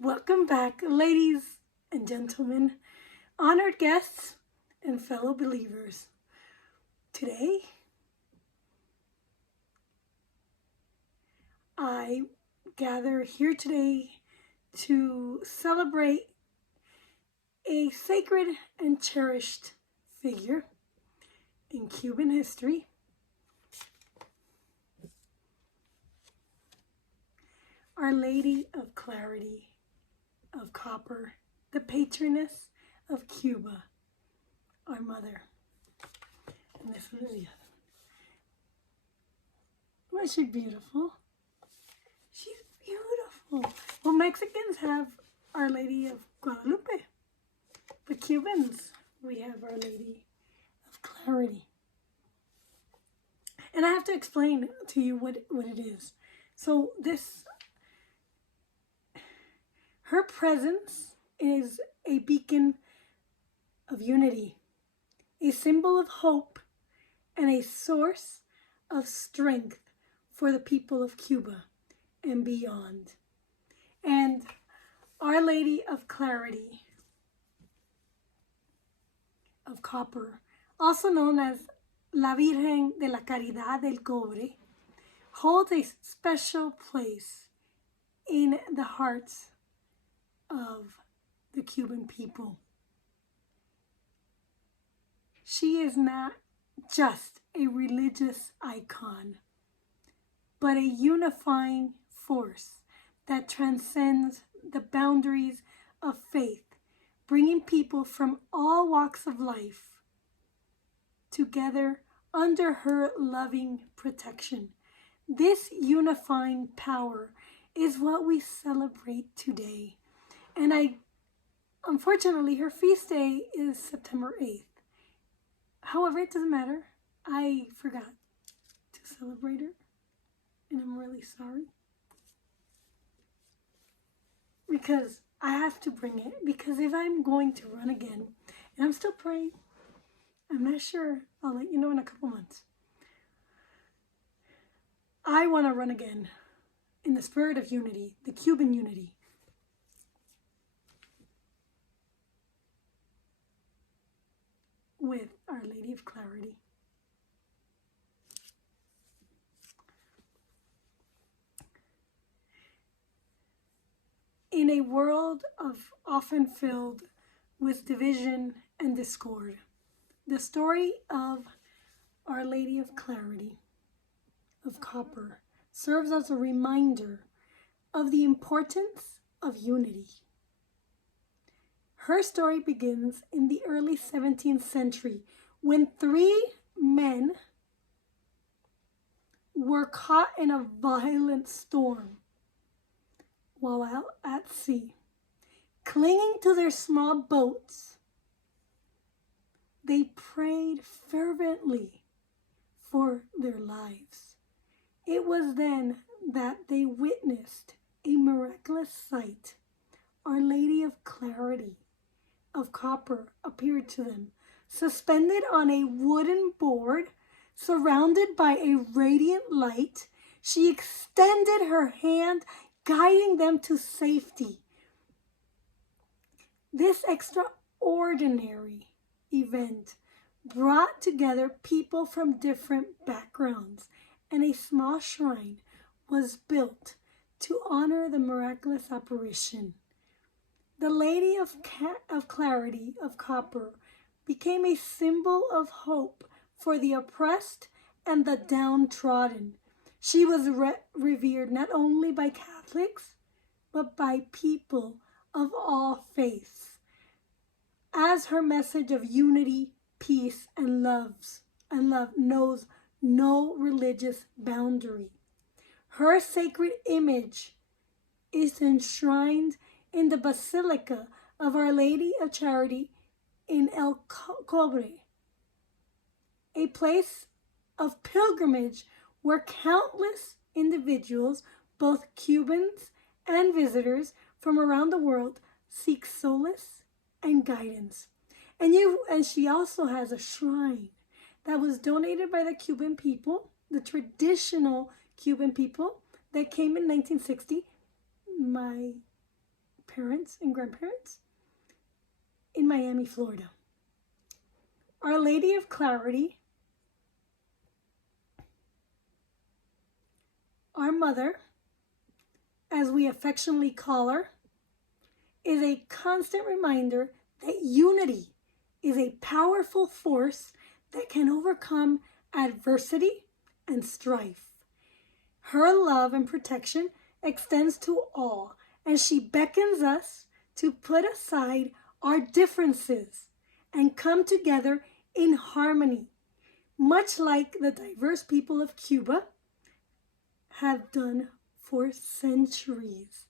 Welcome back, ladies and gentlemen, honored guests, and fellow believers. Today, I gather here today to celebrate a sacred and cherished figure in Cuban history. Our Lady of Clarity of Copper, the Patroness of Cuba, our mother. And this one is the other. Wasn't she beautiful? She's beautiful. Well, Mexicans have Our Lady of Guadalupe, but Cubans, we have Our Lady of Clarity. And I have to explain to you what it is. So her presence is a beacon of unity, a symbol of hope, and a source of strength for the people of Cuba and beyond. And Our Lady of Clarity of Copper, also known as La Virgen de la Caridad del Cobre, holds a special place in the hearts of the Cuban people. She is not just a religious icon, but a unifying force that transcends the boundaries of faith, bringing people from all walks of life together under her loving protection. This unifying power is what we celebrate today. And unfortunately, her feast day is September 8th. However, it doesn't matter. I forgot to celebrate her, and I'm really sorry. Because I have to bring it, because if I'm going to run again, and I'm still praying, I'm not sure, I'll let you know in a couple months. I want to run again in the spirit of unity, the Cuban unity. With Our Lady of Clarity. In a world often filled with division and discord, the story of Our Lady of Clarity of Copper serves as a reminder of the importance of unity. Her story begins in the early 17th century when 3 men were caught in a violent storm while out at sea. Clinging to their small boats, they prayed fervently for their lives. It was then that they witnessed a miraculous sight. Our Lady of Clarity of Copper appeared to them, suspended on a wooden board, surrounded by a radiant light. She extended her hand, guiding them to safety. This extraordinary event brought together people from different backgrounds, and a small shrine was built to honor the miraculous apparition. The Lady of Clarity of Copper became a symbol of hope for the oppressed and the downtrodden. She was revered not only by Catholics, but by people of all faiths, as her message of unity, peace, and love knows no religious boundary. Her sacred image is enshrined in the Basilica of Our Lady of Charity in Cobre, a place of pilgrimage where countless individuals, both Cubans and visitors from around the world, seek solace and guidance. And she also has a shrine that was donated by the Cuban people, the traditional Cuban people that came in 1960. My parents and grandparents in Miami, Florida. Our Lady of Clarity, our mother, as we affectionately call her, is a constant reminder that unity is a powerful force that can overcome adversity and strife. Her love and protection extends to all, and she beckons us to put aside our differences and come together in harmony, much like the diverse people of Cuba have done for centuries.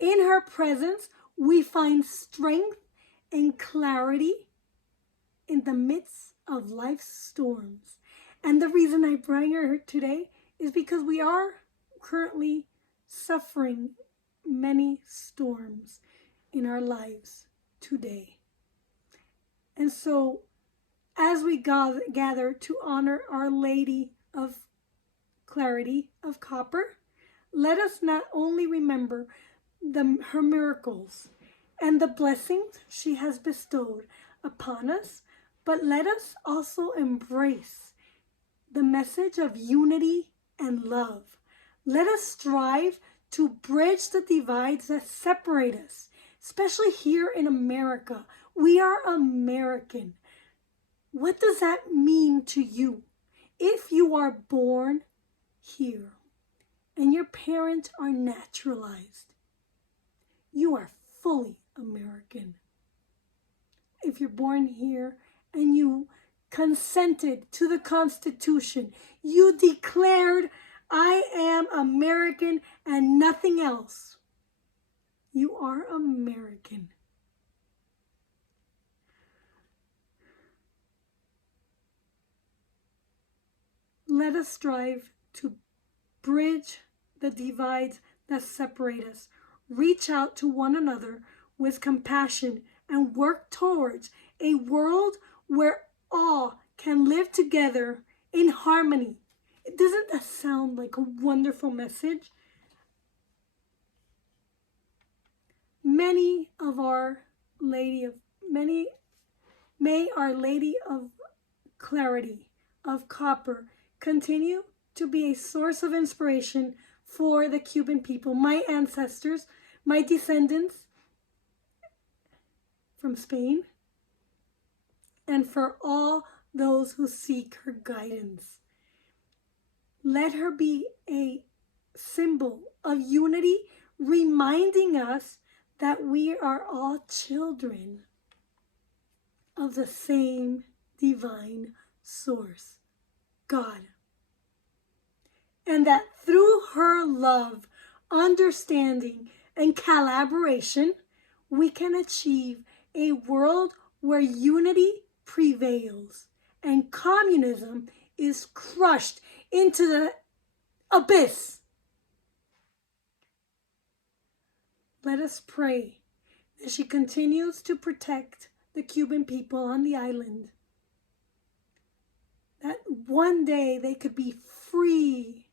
In her presence, we find strength and clarity in the midst of life's storms. And the reason I bring her today is because we are currently suffering many storms in our lives today. And so, as we gather to honor Our Lady of Clarity of Copper, let us not only remember her miracles and the blessings she has bestowed upon us, but let us also embrace the message of unity and love. Let us strive to bridge the divides that separate us, especially here in America. We are American. What does that mean to you? If you are born here and your parents are naturalized, you are fully American. If you're born here and you consented to the Constitution, you declared, I am American and nothing else, you are American. Let us strive to bridge the divides that separate us, reach out to one another with compassion, and work towards a world where all can live together in harmony. Doesn't that sound like a wonderful message? May Our Lady of Clarity of Copper continue to be a source of inspiration for the Cuban people, my ancestors, my descendants from Spain, and for all those who seek her guidance. Let her be a symbol of unity, reminding us that we are all children of the same divine source, God. And that through her love, understanding, and collaboration, we can achieve a world where unity prevails and communism is crushed into the abyss. Let us pray that she continues to protect the Cuban people on the island, that one day they could be free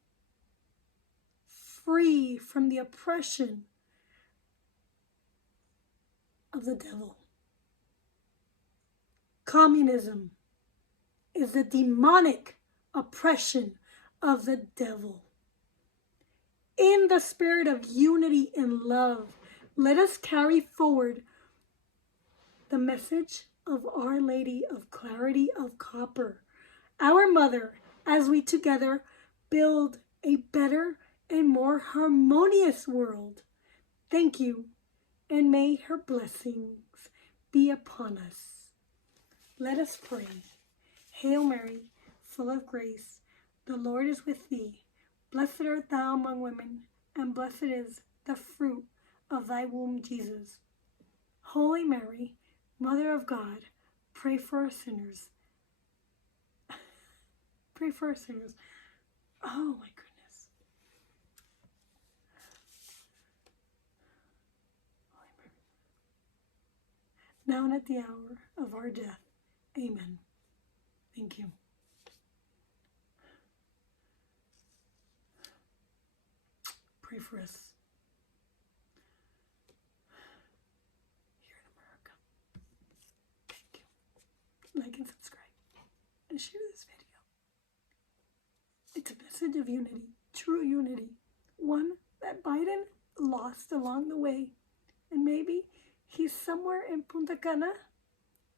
from the oppression of the devil. Communism is the demonic oppression of the devil. In the spirit of unity and love, let us carry forward the message of Our Lady of Clarity of Copper, our mother, as we together build a better and more harmonious world. Thank you, and may her blessings be upon us. Let us pray. Hail Mary, full of grace, the Lord is with thee. Blessed art thou among women, and blessed is the fruit of thy womb, Jesus. Holy Mary, Mother of God, pray for us sinners. Pray for us sinners. Oh my goodness. Now and at the hour of our death. Amen. Thank you. Pray for us. message of unity, true unity, one that Biden lost along the way. And maybe he's somewhere in Punta Cana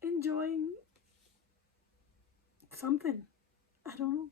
enjoying something. I don't know.